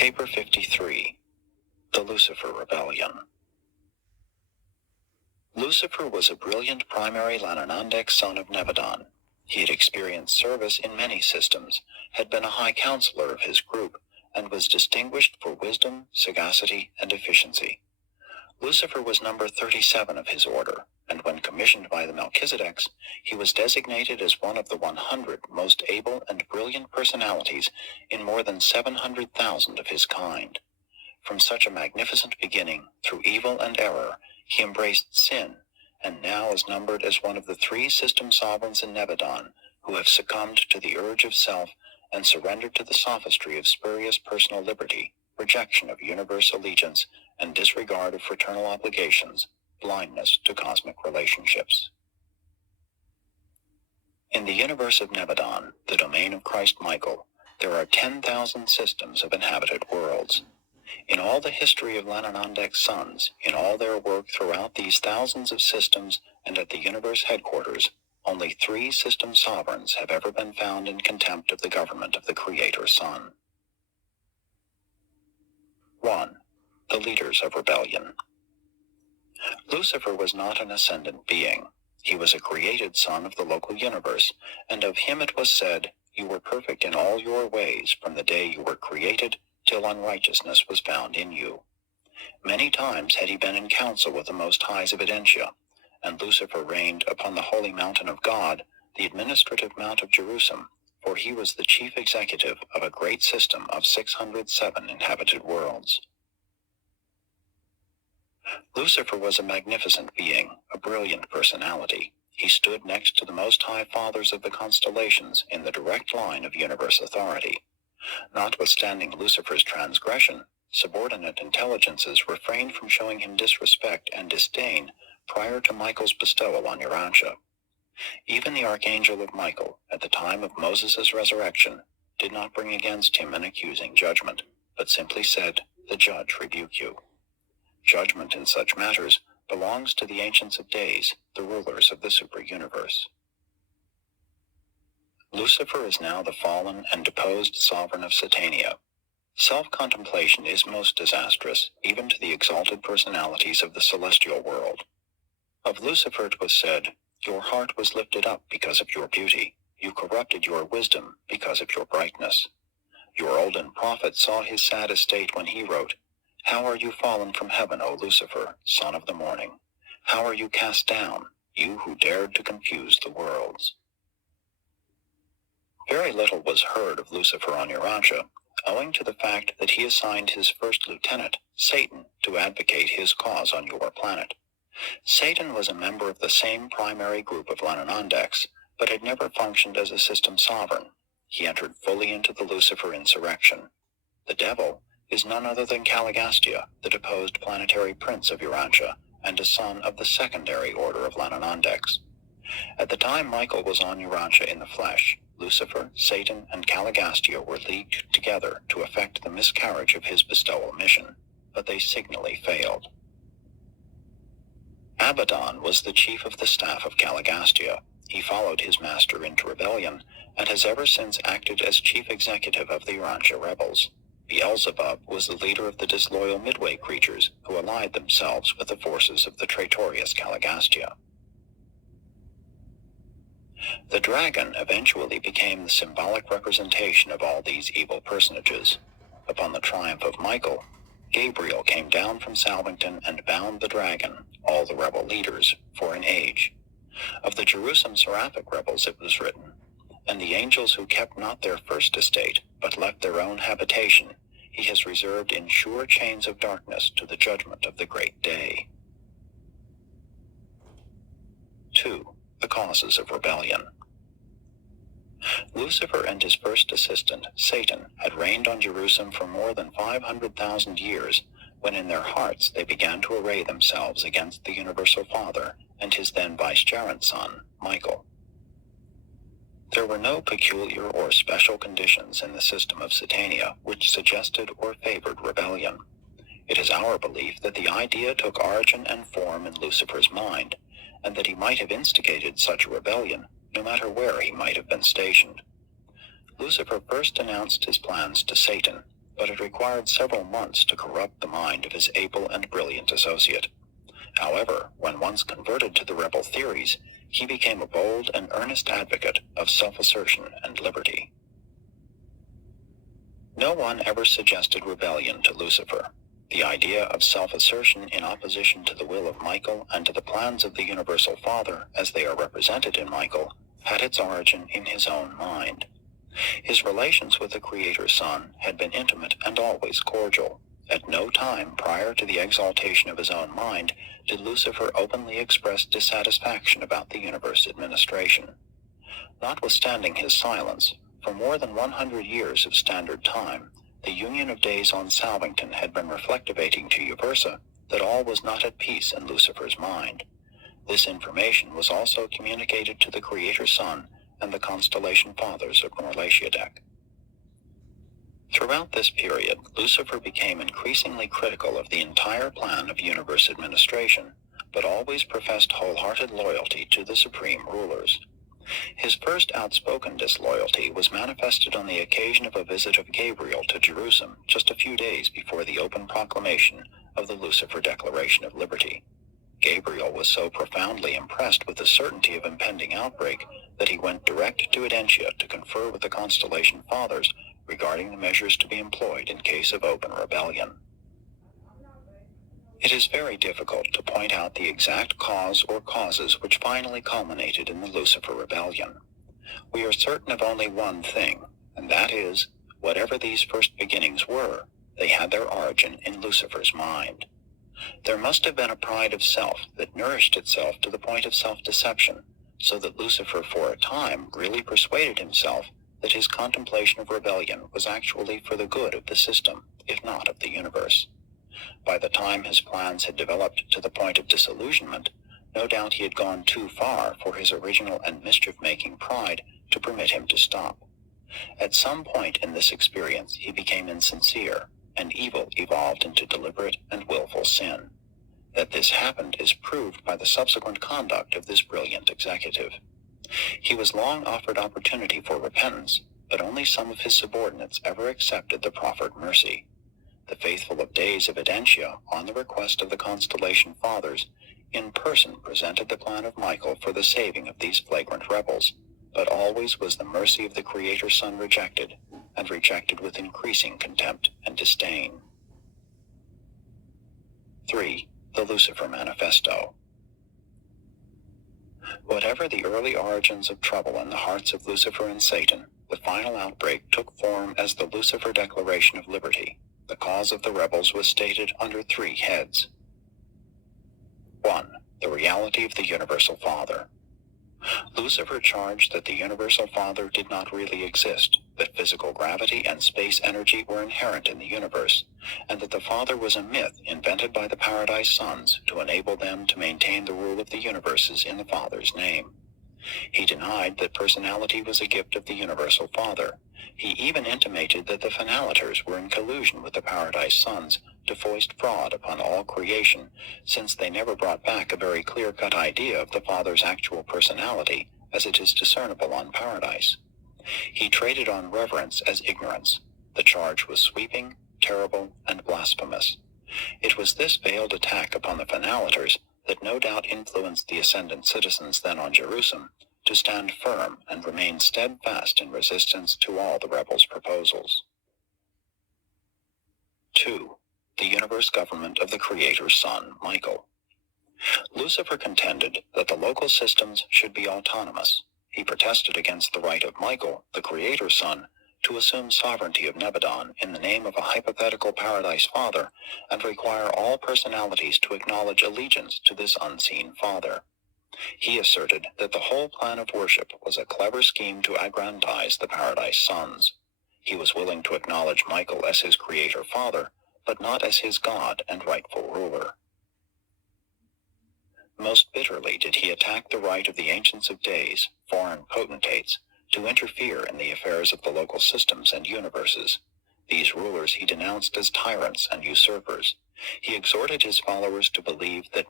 Paper 53, The Lucifer Rebellion. Lucifer was a brilliant primary Lananandek son of Nebadon. He had experienced service in many systems, had been a high counselor of his group, and was distinguished for wisdom, sagacity, and efficiency. Lucifer was number 37 of his order, and when commissioned by the Melchizedeks, he was designated as one of the 100 most able and brilliant personalities in more than 700,000 of his kind. From such a magnificent beginning, through evil and error, he embraced sin, and now is numbered as one of the 3 system sovereigns in Nebadon who have succumbed to the urge of self and surrendered to the sophistry of spurious personal liberty, rejection of universe allegiance, and disregard of fraternal obligations, blindness to cosmic relationships. In the universe of Nebadon, the domain of Christ Michael, there are 10,000 systems of inhabited worlds. In all the history of Lananandek's sons, in all their work throughout these thousands of systems and at the universe headquarters, only 3 system sovereigns have ever been found in contempt of the government of the Creator Son. 1. The leaders of rebellion. Lucifer was not an ascendant being. He was a created son of the local universe, and of him it was said, "You were perfect in all your ways from the day you were created till unrighteousness was found in you." Many times had he been in council with the Most High's evidentia, and Lucifer reigned upon the holy mountain of God, the administrative mount of Jerusalem, for he was the chief executive of a great system of 607 inhabited worlds. Lucifer was a magnificent being, a brilliant personality. He stood next to the Most High Fathers of the constellations in the direct line of universe authority. Notwithstanding Lucifer's transgression, subordinate intelligences refrained from showing him disrespect and disdain prior to Michael's bestowal on Urantia. Even the archangel of Michael, at the time of Moses' resurrection, did not bring against him an accusing judgment, but simply said, "The judge rebuke you." Judgment in such matters belongs to the Ancients of Days, the rulers of the super-universe. Lucifer is now the fallen and deposed sovereign of Satania. Self-contemplation is most disastrous, even to the exalted personalities of the celestial world. Of Lucifer it was said, "Your heart was lifted up because of your beauty. You corrupted your wisdom because of your brightness." Your olden prophet saw his sad estate when he wrote, "How are you fallen from heaven, O Lucifer, son of the morning? How are you cast down, you who dared to confuse the worlds?" Very little was heard of Lucifer on Urantia, owing to the fact that he assigned his first lieutenant, Satan, to advocate his cause on your planet. Satan was a member of the same primary group of Lananandeks, but had never functioned as a system sovereign. He entered fully into the Lucifer insurrection. The devil is none other than Caligastia, the deposed planetary prince of Urantia, and a son of the secondary order of Lananandeks. At the time Michael was on Urantia in the flesh, Lucifer, Satan, and Caligastia were leagued together to effect the miscarriage of his bestowal mission, but they signally failed. Abaddon was the chief of the staff of Caligastia. He followed his master into rebellion, and has ever since acted as chief executive of the Urantia rebels. Beelzebub was the leader of the disloyal Midway creatures who allied themselves with the forces of the traitorous Caligastia. The dragon eventually became the symbolic representation of all these evil personages. Upon the triumph of Michael, Gabriel came down from Salvington and bound the dragon, all the rebel leaders, for an age. Of the Jerusalem Seraphic rebels it was written, "And the angels who kept not their first estate, but left their own habitation, he has reserved in sure chains of darkness to the judgment of the great day." 2. The causes of rebellion. Lucifer and his first assistant, Satan, had reigned on Jerusalem for more than 500,000 years, when in their hearts they began to array themselves against the Universal Father and his then vicegerent son, Michael. There were no peculiar or special conditions in the system of Satania which suggested or favored rebellion. It is our belief that the idea took origin and form in Lucifer's mind, and that he might have instigated such a rebellion, no matter where he might have been stationed. Lucifer first announced his plans to Satan, but it required several months to corrupt the mind of his able and brilliant associate. However, when once converted to the rebel theories, he became a bold and earnest advocate of self-assertion and liberty. No one ever suggested rebellion to Lucifer. The idea of self-assertion in opposition to the will of Michael and to the plans of the Universal Father, as they are represented in Michael, had its origin in his own mind. His relations with the Creator's Son had been intimate and always cordial. At no time prior to the exaltation of his own mind did Lucifer openly express dissatisfaction about the universe administration. Notwithstanding his silence, for more than 100 years of Standard Time, the union of days on Salvington had been reflectivating to Uversa that all was not at peace in Lucifer's mind. This information was also communicated to the Creator's Son and the Constellation Fathers of Norlatiadec. Throughout this period, Lucifer became increasingly critical of the entire plan of universe administration, but always professed wholehearted loyalty to the supreme rulers. His first outspoken disloyalty was manifested on the occasion of a visit of Gabriel to Jerusalem just a few days before the open proclamation of the Lucifer Declaration of Liberty. Gabriel was so profoundly impressed with the certainty of impending outbreak that he went direct to Edentia to confer with the Constellation Fathers regarding the measures to be employed in case of open rebellion. It is very difficult to point out the exact cause or causes which finally culminated in the Lucifer Rebellion. We are certain of only one thing, and that is, whatever these first beginnings were, they had their origin in Lucifer's mind. There must have been a pride of self that nourished itself to the point of self-deception, so that Lucifer for a time really persuaded himself that his contemplation of rebellion was actually for the good of the system, if not of the universe. By the time his plans had developed to the point of disillusionment, no doubt he had gone too far for his original and mischief-making pride to permit him to stop. At some point in this experience he became insincere, and evil evolved into deliberate and willful sin. That this happened is proved by the subsequent conduct of this brilliant executive. He was long offered opportunity for repentance, but only some of his subordinates ever accepted the proffered mercy. The faithful of Days of Edentia, on the request of the Constellation Fathers, in person presented the plan of Michael for the saving of these flagrant rebels, but always was the mercy of the Creator's Son rejected, and rejected with increasing contempt and disdain. 3. The Lucifer Manifesto. Whatever the early origins of trouble in the hearts of Lucifer and Satan, the final outbreak took form as the Lucifer Declaration of Liberty. The cause of the rebels was stated under 3 heads. 1. The reality of the Universal Father. Lucifer charged that the Universal Father did not really exist, that physical gravity and space energy were inherent in the universe, and that the Father was a myth invented by the Paradise Sons to enable them to maintain the rule of the universes in the Father's name. He denied that personality was a gift of the Universal Father. He even intimated that the Finaliters were in collusion with the Paradise Sons to foist fraud upon all creation, since they never brought back a very clear-cut idea of the Father's actual personality as it is discernible on Paradise. He traded on reverence as ignorance. The charge was sweeping, terrible, and blasphemous. It was this veiled attack upon the Finaliters that no doubt influenced the ascendant citizens then on Jerusalem to stand firm and remain steadfast in resistance to all the rebels' proposals. 2. The universe government of the Creator's Son, Michael. Lucifer contended that the local systems should be autonomous. He protested against the right of Michael, the Creator's Son, to assume sovereignty of Nebadon in the name of a hypothetical Paradise Father and require all personalities to acknowledge allegiance to this unseen Father. He asserted that the whole plan of worship was a clever scheme to aggrandize the Paradise Sons. He was willing to acknowledge Michael as his Creator Father, but not as his God and rightful ruler. Most bitterly did he attack the right of the Ancients of Days, foreign potentates, to interfere in the affairs of the local systems and universes. These rulers he denounced as tyrants and usurpers. He exhorted his followers to believe that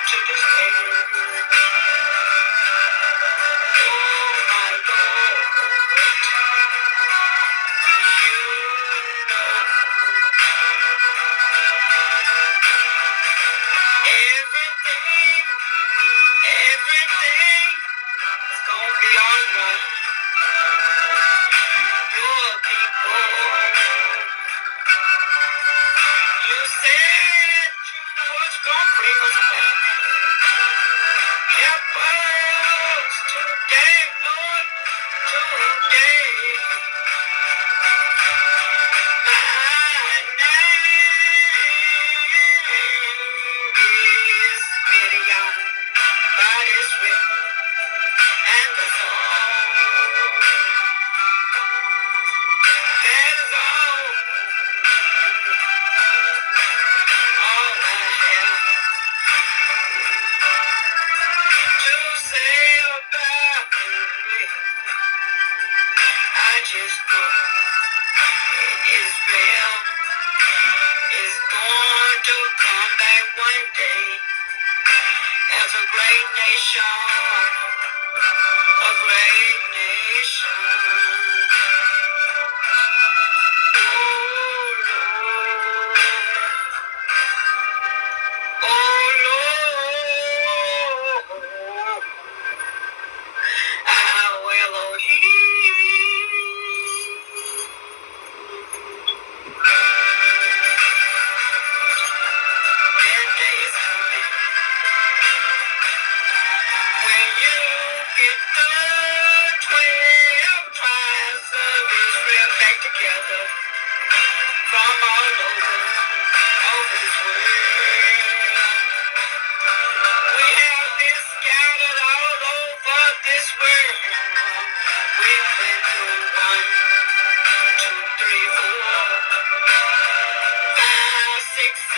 to this day. Oh my Lord, you know everything, everything is gonna be alright. Your people, you said you was gonna bring us back. Help us today, Lord, today. My name is Midian, but it's written, and that's all I have to say about it. I just know Israel is going to come back one day as a great nation, a great nation. Oh Lord, our Elohim. That day is coming when you get the 12 tribes of Israel back together from all over this world. We have been scattered all over this world. We've been through 1, 2, 3, 4, 5, 6,